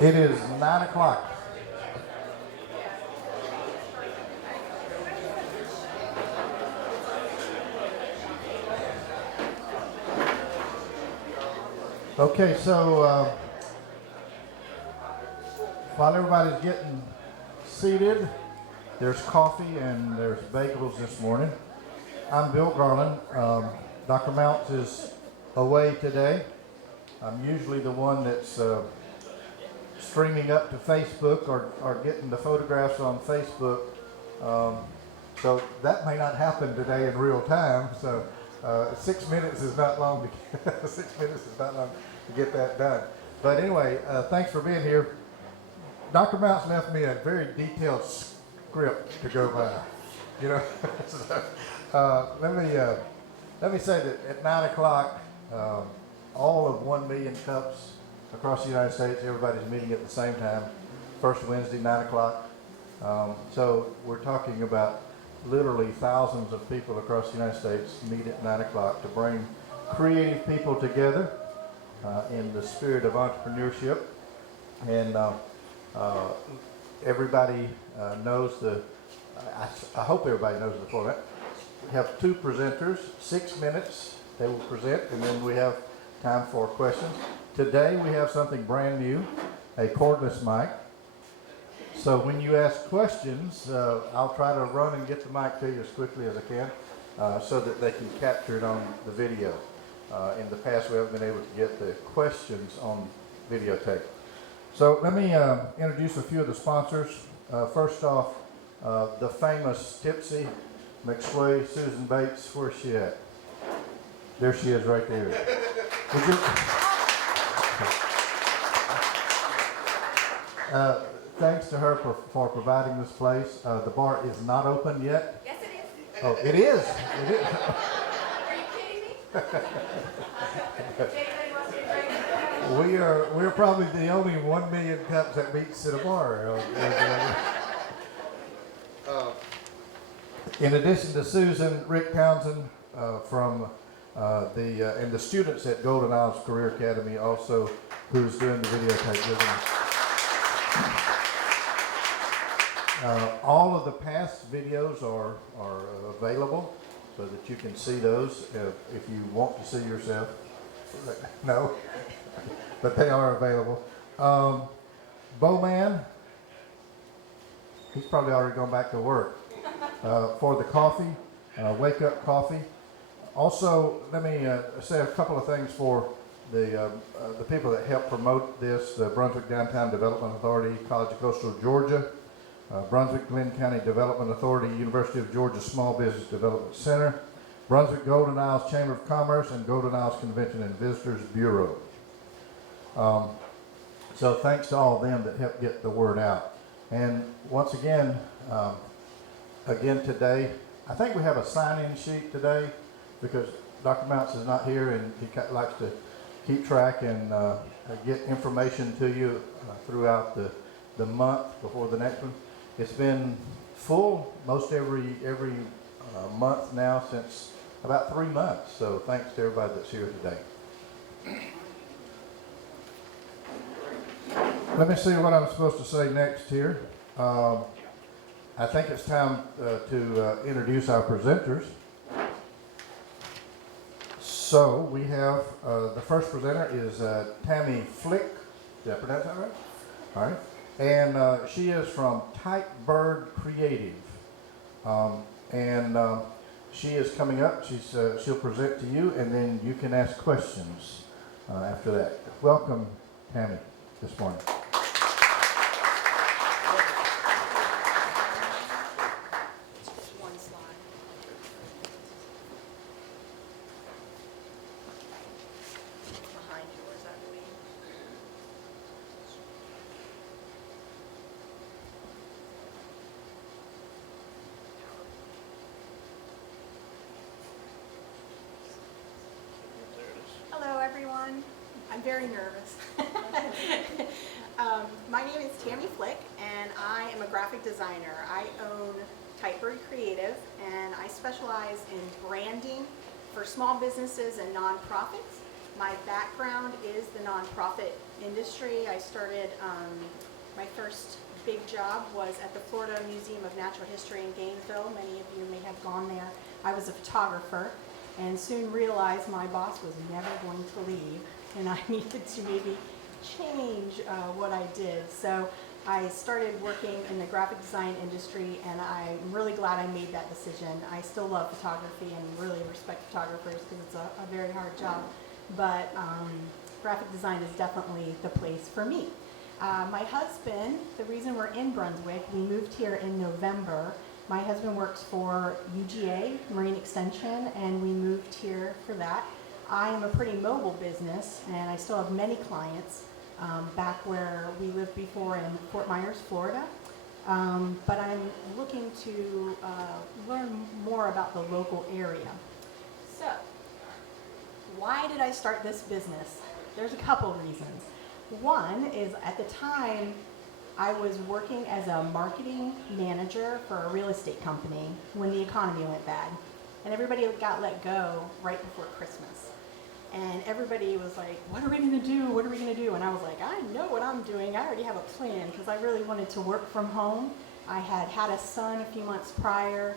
It is 9 o'clock. Okay, so while everybody's getting seated, there's coffee and there's bagels this morning. I'm Bill Garland. Dr. Mounts is away today. I'm usually the one that's streaming up to Facebook or getting the photographs on Facebook. So that may not happen today in real time. So 6 minutes is not long to 6 minutes is not long to get that done. But anyway, thanks for being here. Dr. Mounts left me a very detailed script to go by. You know, so, let me say that at 9 o'clock, all of 1 million cups across the United States, everybody's meeting at the same time. First Wednesday, 9 o'clock. So we're talking about literally thousands of people across the United States meet at 9 o'clock to bring creative people together in the spirit of entrepreneurship. And everybody knows I hope everybody knows the format. We have 2 presenters, 6 minutes they will present, and then we have time for questions. Today we have something brand new, a cordless mic. So when you ask questions, I'll try to run and get the mic to you as quickly as I can so that they can capture it on the video. In the past we haven't been able to get the questions on videotape. So let me introduce a few of the sponsors. First off, the famous Tipsy, McSway, Susan Bates. Where's she at? There she is right there. Thanks to her for providing this place. The bar is not open yet. Yes, it is. Oh, it is. It is. Are you kidding me? We're probably the only 1 million cups that meets at a bar. In addition to Susan, Rick Townsend from and the students at Golden Isles Career Academy also, who's doing the videotape with us. All of the past videos are available so that you can see those if you want to see yourself. No, but they are available. Bowman, he's probably already gone back to work. For the coffee, Wake Up Coffee. Also, let me say a couple of things for the people that help promote this: the Brunswick Downtown Development Authority, College of Coastal Georgia, Brunswick Glenn County Development Authority, University of Georgia Small Business Development Center, Brunswick Golden Isles Chamber of Commerce, and Golden Isles Convention and Visitors Bureau. So thanks to all of them that help get the word out. And once again, today, I think we have a sign-in sheet today because Dr. Mounts is not here and he likes to keep track and get information to you throughout the month before the next one. It's been full most every month now since about 3 months. So thanks to everybody that's here today. Let me see what I'm supposed to say next here. I think it's time to introduce our presenters. So we have the first presenter is Tammy Fluech. Did I pronounce that right? All right. And she is from TypeBird Creative. She is coming up. She'll present to you, and then you can ask questions after that. Welcome, Tammy, this morning. I'm very nervous. My name is Tammy Fluech, and I am a graphic designer. I own TypeBird Creative, and I specialize in branding for small businesses and nonprofits. My background is the nonprofit industry. I started, my first big job was at the Florida Museum of Natural History in Gainesville. Many of you may have gone there. I was a photographer and soon realized my boss was never going to leave and I needed to maybe change what I did. So I started working in the graphic design industry and I'm really glad I made that decision. I still love photography and really respect photographers because it's a very hard job, but graphic design is definitely the place for me. My husband, the reason we're in Brunswick, we moved here in November. My husband works for UGA, Marine Extension, and we moved here for that. I am a pretty mobile business and I still have many clients back where we lived before in Fort Myers, Florida. But I'm looking to learn more about the local area. So, why did I start this business? There's a couple reasons. One is at the time I was working as a marketing manager for a real estate company when the economy went bad. And everybody got let go right before Christmas. And everybody was like, what are we going to do? What are we going to do? And I was like, I know what I'm doing. I already have a plan because I really wanted to work from home. I had had a son a few months prior,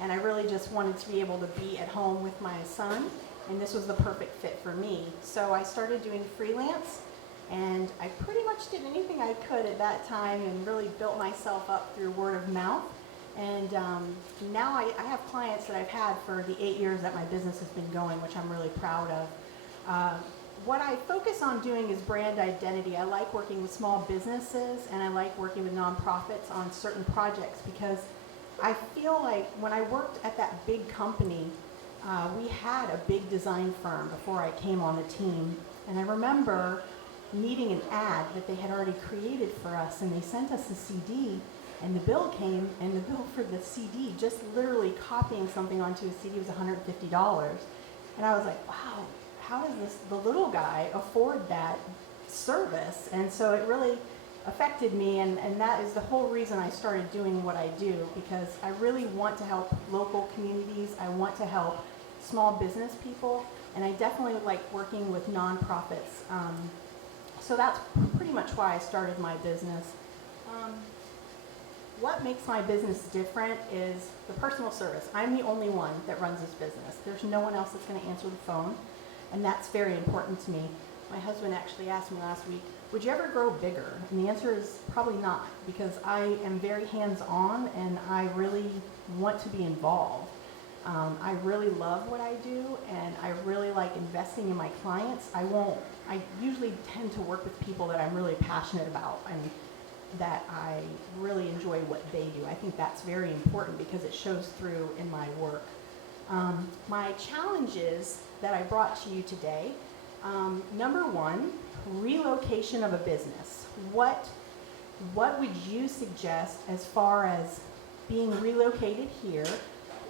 and I really just wanted to be able to be at home with my son. And this was the perfect fit for me. So I started doing freelance, and I pretty much did anything I could at that time and really built myself up through word of mouth. And now I have clients that I've had for the 8 years that my business has been going, which I'm really proud of. What I focus on doing is brand identity. I like working with small businesses and I like working with nonprofits on certain projects because I feel like when I worked at that big company, we had a big design firm before I came on the team. And I remember needing an ad that they had already created for us and they sent us a CD and the bill came and the bill for the CD, just literally copying something onto a CD was $150. And I was like, wow. How does the little guy afford that service? And so it really affected me, and that is the whole reason I started doing what I do, because I really want to help local communities. I want to help small business people, and I definitely like working with nonprofits. So that's pretty much why I started my business. What makes my business different is the personal service. I'm the only one that runs this business. There's no one else that's going to answer the phone. And that's very important to me. My husband actually asked me last week, would you ever grow bigger? And the answer is probably not, because I am very hands-on and I really want to be involved. I really love what I do and I really like investing in my clients. I usually tend to work with people that I'm really passionate about and that I really enjoy what they do. I think that's very important because it shows through in my work. My challenges that I brought to you today, number one, relocation of a business. What would you suggest as far as being relocated here?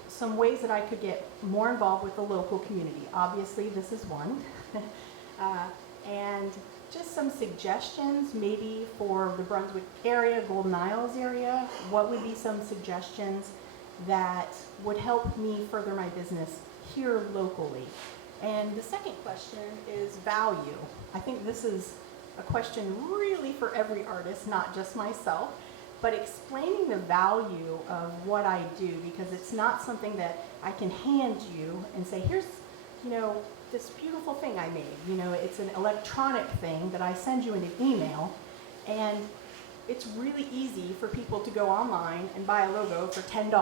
Some ways that I could get more involved with the local community. Obviously, this is one. And just some suggestions maybe for the Brunswick area, Golden Isles area. What would be some suggestions that would help me further my business here locally? And the second question is value. I think this is a question really for every artist, not just myself, but explaining the value of what I do, because it's not something that I can hand you and say, here's, this beautiful thing I made. It's an electronic thing that I send you in an email, and it's really easy for people to go online and buy a logo for $10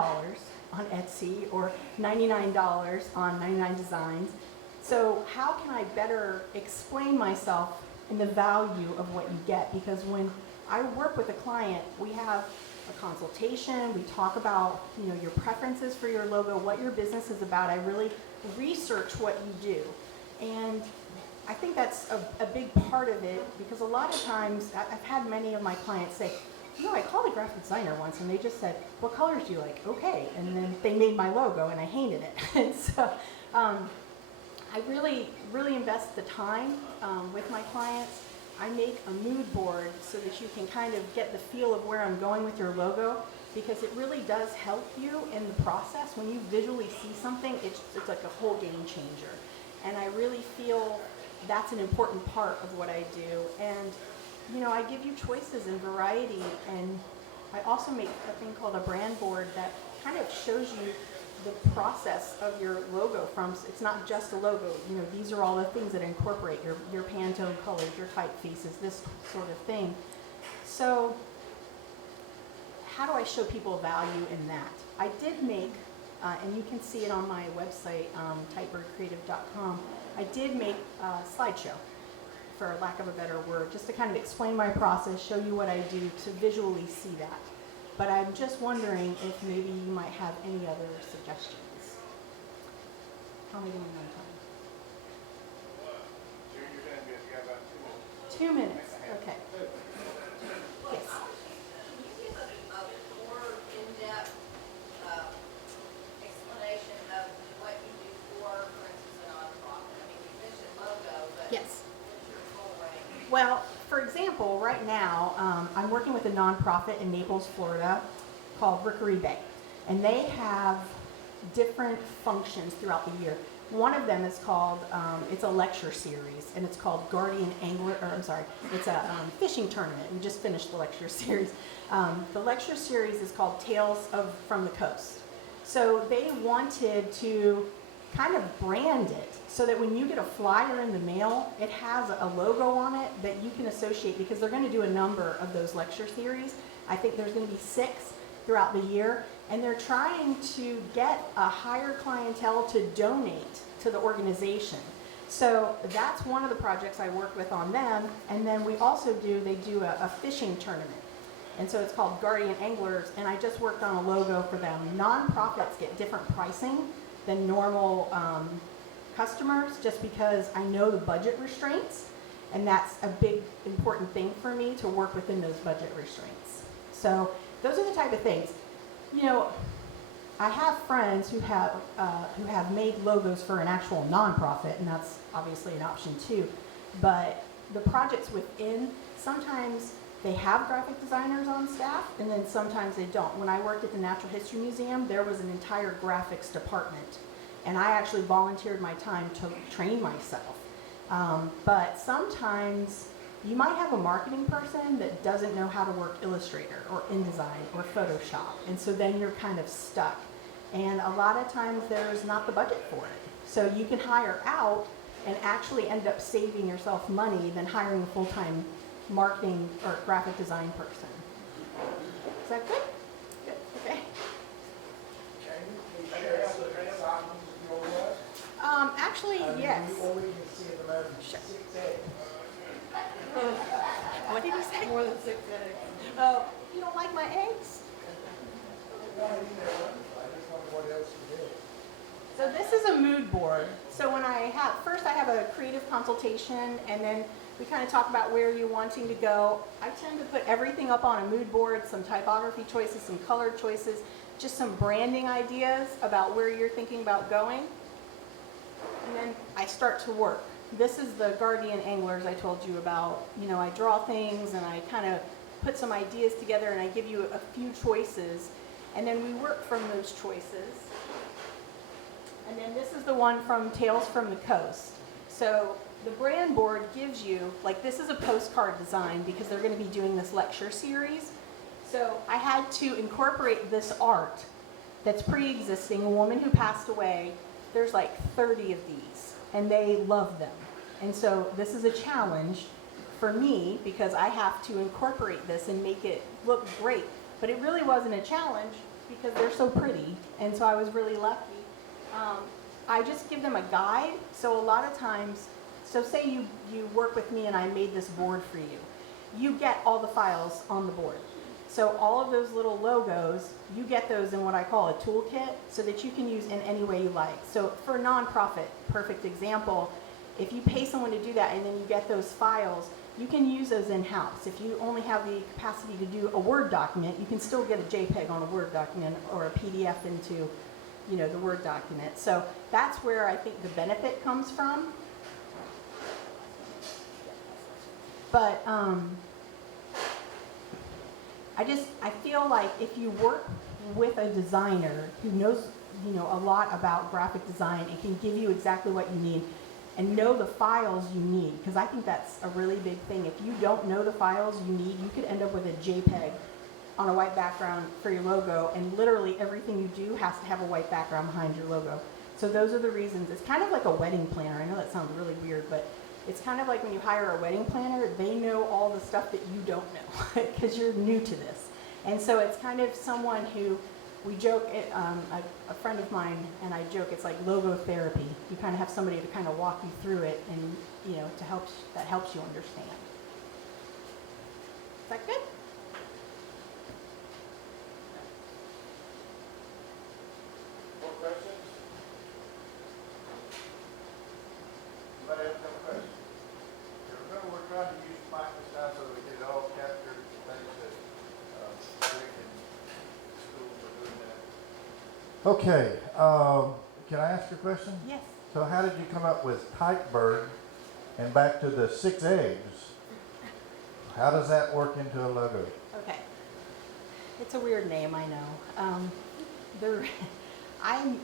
on Etsy or $99 on 99 Designs. So how can I better explain myself and the value of what you get? Because when I work with a client, we have a consultation, we talk about your preferences for your logo, what your business is about. I really research what you do. And I think that's a big part of it, because a lot of times I've had many of my clients say, I called a graphic designer once and they just said, what colors do you like? Okay. And then they made my logo and I hated it. And so I really, really invest the time with my clients. I make a mood board so that you can kind of get the feel of where I'm going with your logo, because it really does help you in the process. When you visually see something, it's like a whole game changer. And I really feel that's an important part of what I do. And, you know, I give you choices and variety, and I also make a thing called a brand board that kind of shows you the process of your logo it's not just a logo. You know, these are all the things that incorporate your Pantone colors, your typefaces, this sort of thing. So how do I show people value in that? I did make, and you can see it on my website, typebirdcreative.com, I did make a slideshow, for lack of a better word, just to kind of explain my process, show you what I do to visually see that. But I'm just wondering if maybe you might have any other suggestions. How am I doing on time? 2 minutes, okay. Yes. Can you give a more in-depth explanation of what you do for instance, a nonprofit? I mean, you mentioned logo, but Yes. what's your full range? Well, for example, right now, I'm working with a nonprofit in Naples, Florida, called Rickery Bay. And they have different functions throughout the year. One of them is called, it's a lecture series, and it's called Guardian Angler, or I'm sorry, it's a fishing tournament. We just finished the lecture series. The lecture series is called Tales from the Coast. So they wanted to kind of brand it so that when you get a flyer in the mail, it has a logo on it that you can associate, because they're going to do a number of those lecture series. I think there's going to be 6 throughout the year, and they're trying to get a higher clientele to donate to the organization. So that's one of the projects I work with on them. And then we also they do a fishing tournament. And so it's called Guardian Anglers, and I just worked on a logo for them. Nonprofits get different pricing than normal customers, just because I know the budget restraints, and that's a big important thing for me, to work within those budget restraints. So those are the type of things. You know, I have friends who have made logos for an actual nonprofit, and that's obviously an option too. But the projects within, sometimes they have graphic designers on staff, and then sometimes they don't. When I worked at the Natural History Museum, there was an entire graphics department, and I actually volunteered my time to train myself. But sometimes you might have a marketing person that doesn't know how to work Illustrator or InDesign or Photoshop, and so then you're kind of stuck. And a lot of times there's not the budget for it. So you can hire out and actually end up saving yourself money than hiring a full-time marketing or graphic design person. Is that good? Good, okay. Actually, yes. Sure. What did he say? More than 6 eggs. Oh, you don't like my eggs? So this is a mood board. So when first I have a creative consultation, and then we kind of talk about where you're wanting to go. I tend to put everything up on a mood board, some typography choices, some color choices, just some branding ideas about where you're thinking about going. And then I start to work. This is the Guardian Anglers I told you about. You know, I draw things and I kind of put some ideas together, and I give you a few choices, and then we work from those choices. And then this is the one from Tales from the Coast. So the brand board gives you, like, this is a postcard design because they're going to be doing this lecture series. So I had to incorporate this art that's pre-existing, a woman who passed away. There's like 30 of these, and they love them. And so this is a challenge for me because I have to incorporate this and make it look great. But it really wasn't a challenge because they're so pretty, and so I was really lucky. I just give them a guide. So a lot of times, so say you work with me and I made this board for you. You get all the files on the board. So all of those little logos, you get those in what I call a toolkit so that you can use in any way you like. So for a nonprofit, perfect example, if you pay someone to do that and then you get those files, you can use those in-house. If you only have the capacity to do a Word document, you can still get a JPEG on a Word document or a PDF into, you know, the Word document. So that's where I think the benefit comes from. But I feel like if you work with a designer who knows, you know, a lot about graphic design and can give you exactly what you need, and know the files you need, because I think that's a really big thing. If you don't know the files you need, you could end up with a JPEG on a white background for your logo, and literally everything you do has to have a white background behind your logo. So those are the reasons. It's kind of like a wedding planner. I know that sounds really weird, but it's kind of like when you hire a wedding planner, they know all the stuff that you don't know because you're new to this. And so it's kind of someone who, we joke, a friend of mine and I joke, it's like logo therapy. You kind of have somebody to kind of walk you through it and, you know, that helps you understand. Is that good? More questions? Anybody else have a question? Remember, we're trying to use mic this time so we get it all captured, things that Rick and school are doing that. Okay, can I ask you a question? Yes. So how did you come up with TypeBird and back to the 6 eggs? How does that work into a logo? Okay. It's a weird name, I know. I'm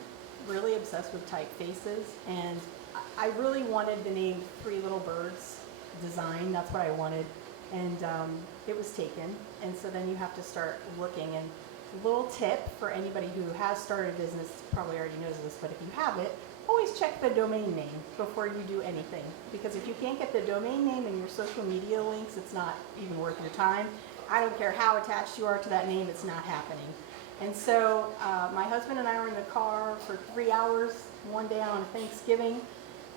really obsessed with typefaces, and I really wanted the name Three Little Birds design. That's what I wanted, and it was taken. And so then you have to start looking. And a little tip for anybody who has started a business probably already knows this, but if you haven't, always check the domain name before you do anything. Because if you can't get the domain name and your social media links, it's not even worth your time. I don't care how attached you are to that name, it's not happening. And so my husband and I were in the car for 3 hours one day on Thanksgiving,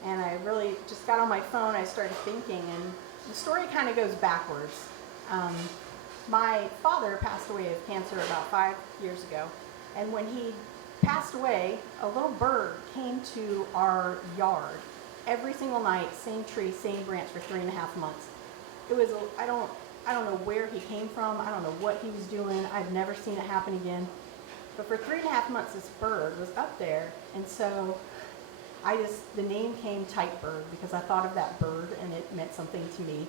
and I really just got on my phone, I started thinking, and the story kind of goes backwards. My father passed away of cancer about 5 years ago, and when he passed away, a little bird came to our yard every single night, same tree, same branch for 3.5 months. It was, I don't know where he came from, I don't know what he was doing, I've never seen it happen again. But for 3.5 months, this bird was up there, and so the name came TypeBird because I thought of that bird and it meant something to me,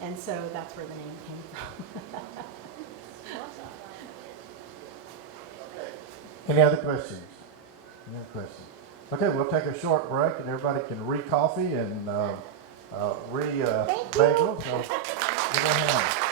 and so that's where the name came from. Any other questions? Any other questions? Okay, we'll take a short break and everybody can re-coffee and Thank you. re-bagel. So, go ahead.